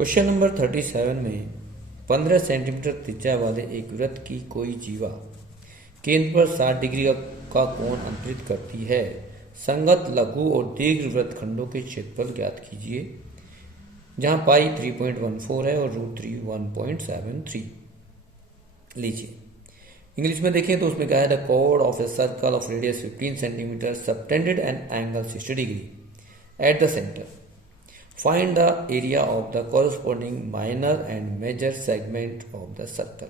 Question number 37 में 15 centimetre त्रिज्या वाले एक वृत्त की कोई जीवा केंद्र पर 60 डिग्री का कोण अंतरित करती है। संगत लघु और दीर्घ वृत्तखंडों के क्षेत्रफल ज्ञात कीजिए, जहां पाई 3.14 है और रूट 3 1.73। लीजिए इंग्लिश में देखें तो उसमें कहा है the code of a circle of radius 15 centimetre subtended an angle 60 degree at the centre. Find the area of the corresponding minor and major segment of the circle।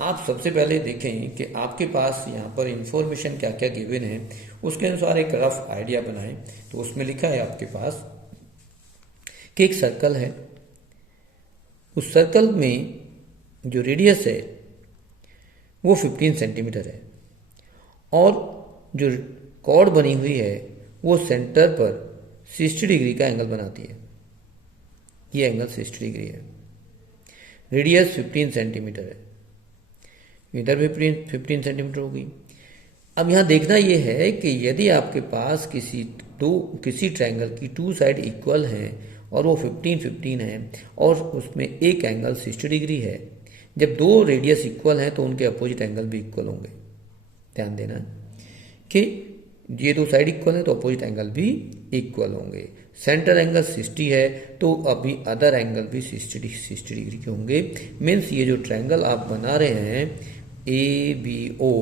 आप सबसे पहले देखें कि आपके पास यहाँ पर इंफॉर्मेशन क्या क्या गिवन है, उसके अनुसार एक रफ आइडिया बनाएं। तो उसमें लिखा है आपके पास कि एक सर्कल है, उस सर्कल में जो रेडियस है वो 15 सेंटीमीटर है और जो कॉर्ड बनी हुई है वो सेंटर पर 60 डिग्री का एंगल बनाती है। ये एंगल 60 डिग्री है। रेडियस 15 सेंटीमीटर है, इधर भी 15 सेंटीमीटर होगी। अब यहाँ देखना ये है कि यदि आपके पास किसी ट्रायंगल की टू साइड इक्वल हैं और वो 15 है और उसमें एक एंगल 60 डिग्री है, जब दो रेडियस इक्वल हैं तो उनके अपोजिट एंगल भी इक्वल होंगे। ध्यान देना कि ये दो साइड इक्वल है तो अपोजिट एंगल भी इक्वल होंगे। सेंटर एंगल 60 है तो अभी अदर एंगल भी 60 डिग्री के होंगे। मीन्स ये जो ट्रायंगल आप बना रहे हैं ABO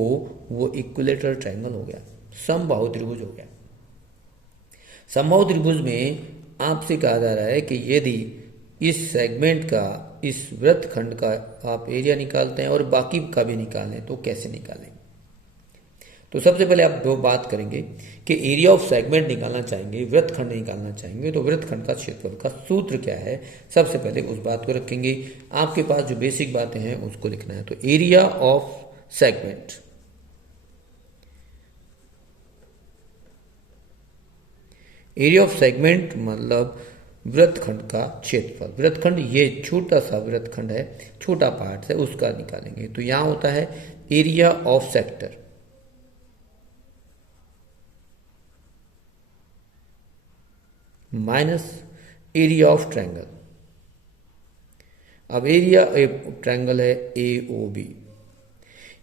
वो इक्विलेटरल ट्रायंगल हो गया, समबाहु त्रिभुज हो गया। समबाहु त्रिभुज में आपसे कहा जा रहा है कि यदि इस सेगमेंट का, इस वृत्तखंड का आप एरिया निकालते हैं और बाकी का भी निकालें तो कैसे निकालें। तो सबसे पहले आप दो बात करेंगे कि एरिया ऑफ सेगमेंट निकालना चाहेंगे, वृत्तखंड निकालना चाहेंगे तो वृत्तखंड का क्षेत्रफल का सूत्र क्या है, सबसे पहले उस बात को रखेंगे। आपके पास जो बेसिक बातें हैं उसको लिखना है। तो area of segment, area of segment मतलब वृत्तखंड का क्षेत्रफल। वृत्तखंड ये छोटा सा वृत्तखंड है, छोटा पार्ट है, उसका निकालेंगे। तो यहां होता है area of sector minus area of triangle. अब एरिया ट्रायंगल है AOB।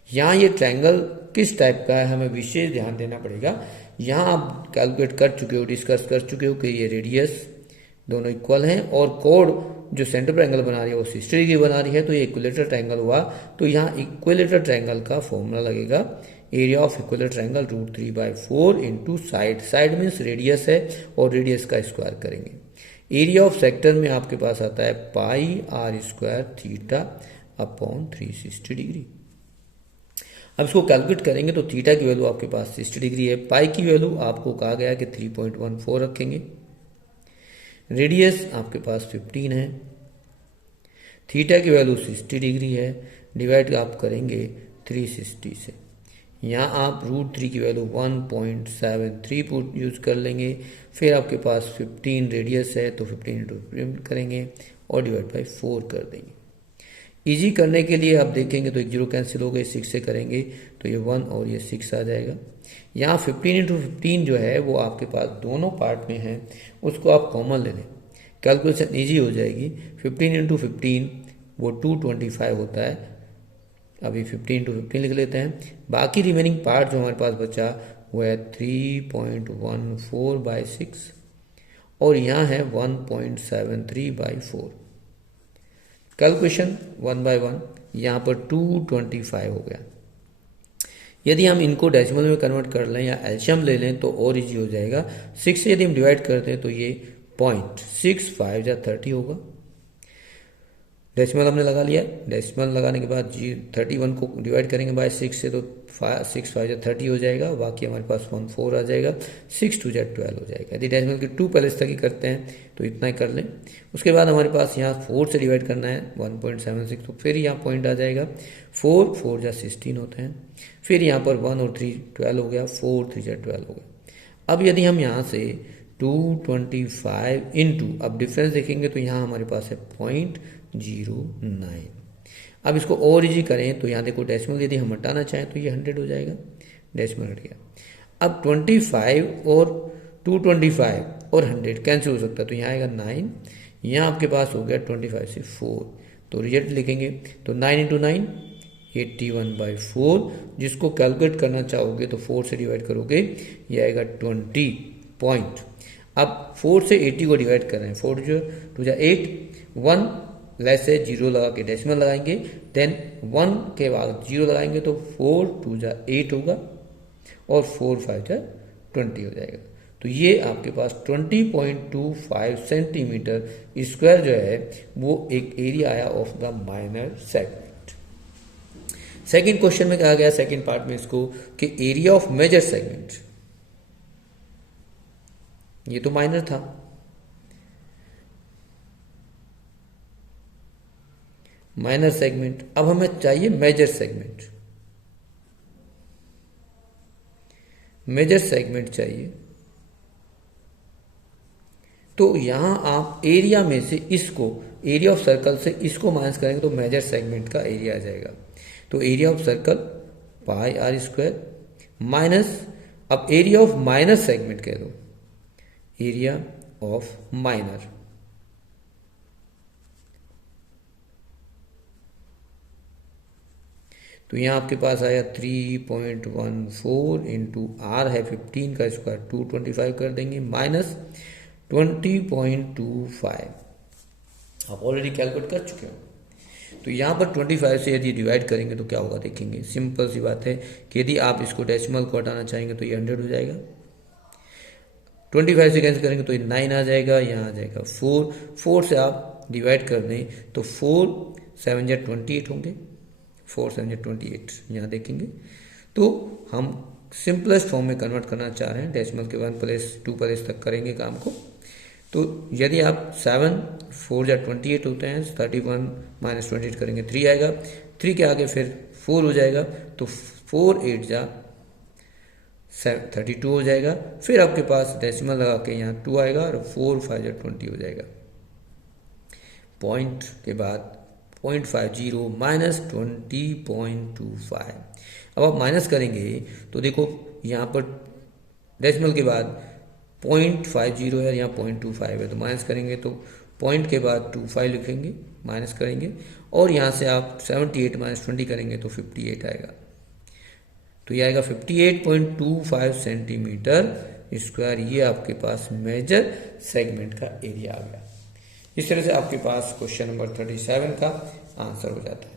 यहां ये ट्रायंगल किस टाइप का है हमें विशेष ध्यान देना पड़ेगा। यहां आप कैलकुलेट कर चुके हो, डिस्कस कर चुके हो कि ये रेडियस दोनों इक्वल हैं और कोड जो सेंटर पर एंगल बना रही है वो 60 डिग्री बना रही है, तो ये इक्विलेटरल ट्रायंगल हुआ। तो यहाँ इक्विलेटरल ट्रायंगल का फॉर्मूला लगेगा area of equilateral triangle root 3/4 into side. Side means radius है और रेडियस का स्क्वायर करेंगे। एरिया ऑफ सेक्टर में आपके पास आता है पाई r square theta upon 360 degree. अब इसको कैलकुलेट करेंगे तो थीटा की वैल्यू आपके पास 60 डिग्री है, पाई की वैल्यू आपको कहा गया कि 3.14 रखेंगे, रेडियस आपके पास 15 है, थीटा की वैल्यू 60 डिग्री है, डिवाइड आप करेंगे 360 से। यहाँ आप रूट 3 की वैल्यू 1.73 पुट यूज कर लेंगे। फिर आपके पास 15 रेडियस है तो 15 इंटू 15 करेंगे और डिवाइड बाई 4 कर देंगे। इजी करने के लिए आप देखेंगे तो एक जीरो कैंसिल हो गए, 6 से करेंगे तो ये 1 और ये 6 आ जाएगा। यहाँ 15 इंटू 15 जो है वो आपके पास दोनों पार्ट में है, उसको आप कॉमन ले लें, कैलकुलेशन ईजी हो जाएगी। 15 इंटू 15 वो 225 होता है। अभी 15 इंटू 15 लिख लेते हैं। बाकी रिमेनिंग पार्ट जो हमारे पास बचा वो है 3.14/6 और यहाँ है 1.73/4। कैलकुलेशन 1 बाय 1, यहाँ पर 225 हो गया। यदि हम इनको डेसिमल में कन्वर्ट कर लें या एलसीएम ले लें तो और इजी हो जाएगा। 6 से यदि हम डिवाइड करते हैं तो ये 0.65 या 30 होगा। डेसिमल हमने लगा लिया। डेसिमल लगाने के बाद 31 को डिवाइड करेंगे बाय 6 से तो 6 5 या 30 हो जाएगा। बाकी हमारे पास 1 4 आ जाएगा, 6 2 या 12 हो जाएगा। यदि डेसिमल के 2 पहले तक ही करते हैं तो इतना ही कर लें। उसके बाद हमारे पास यहाँ 4 से डिवाइड करना है 1.76, तो फिर यहाँ पॉइंट आ जाएगा 4 4 या 16 होते हैं। फिर यहाँ पर 1 और 3 12 हो गया, 4 3 या 12 हो गया। अब यदि हम यहाँ से 225 इंटू, अब डिफरेंस देखेंगे तो यहाँ हमारे पास है 0.09। अब इसको और इजी करें तो यहाँ देखो डेसिमल यदि हम हटाना चाहें तो ये 100 हो जाएगा, डेसिमल हट गया। अब 25 और 225 और 100 कैंसिल हो सकता है तो यहाँ आएगा 9, यहाँ आपके पास हो गया 25 से 4, तो रिजल्ट लिखेंगे तो 9 इंटू 9 81/4, जिसको कैलकुलेट करना चाहोगे तो 4 से डिवाइड करोगे, ये आएगा 20 पॉइंट। अब 4 से 80 को डिवाइड कर रहे हैं, 4 जो 2 जा 8, 1 लेस है 0 लगा के डेसिमल लगाएंगे, देन 1 के बाद 0 लगाएंगे तो 4 2 जा 8 होगा और 4 5 जा 20 हो जाएगा। तो ये आपके पास 20.25 सेंटीमीटर स्क्वायर जो है वो एक एरिया आया of the minor segment. Second question में कहा गया, सेकंड पार्ट में इसको, कि एरिया ऑफ मेजर सेगमेंट, ये तो माइनर था, माइनर सेगमेंट, अब हमें चाहिए मेजर सेगमेंट। मेजर सेगमेंट चाहिए, तो यहां आप एरिया में से इसको, एरिया ऑफ सर्कल से इसको माइनस करेंगे तो मेजर सेगमेंट का एरिया आ जाएगा। तो area of circle pi R square minus, अब एरिया ऑफ माइनर सेगमेंट कह दो, एरिया ऑफ माइनर, तो यहां आपके पास आया 3.14 इंटू आर है 15 का स्क्वायर 225 कर देंगे, माइनस 20.25, आप ऑलरेडी कैलकुलेट कर चुके हो। तो यहाँ पर 25 से यदि डिवाइड करेंगे तो क्या होगा देखेंगे, सिंपल सी बात है कि यदि आप इसको डेसिमल को हटाना चाहेंगे तो ये 100 हो जाएगा, 25 से कैंसिल करेंगे तो ये 9 आ जाएगा, यहाँ आ जाएगा 4, 4 से आप डिवाइड कर दें तो 4 7 जा 28 होंगे, 4 7 जा 28 यहाँ देखेंगे। तो हम सिंपलेस्ट फॉर्म में कन्वर्ट करना चाह रहे हैं, डेसिमल के 1 प्लेस 2 प्लेस तक करेंगे काम को। तो यदि आप 7 4 जा 28 होते हैं, 31 माइनस 28 करेंगे 3 आएगा, 3 के आगे फिर 4 हो जाएगा, तो 4 8 जा 32 हो जाएगा, फिर आपके पास डेसिमल लगा के यहाँ 2 आएगा और 4 5 जा 20 हो जाएगा। पॉइंट के बाद 0.50 माइनस 20.25, अब आप माइनस करेंगे तो देखो यहाँ पर डेसिमल के बाद 0.50 है, यहाँ 0.25 है, तो माइनस करेंगे तो पॉइंट के बाद 25 लिखेंगे, माइनस करेंगे, और यहाँ से आप 78 माइनस 20 करेंगे तो 58 आएगा। तो ये आएगा 58.25 सेंटीमीटर स्क्वायर, ये आपके पास मेजर सेगमेंट का एरिया आ गया। इस तरह से आपके पास क्वेश्चन नंबर 37 का आंसर हो जाता है।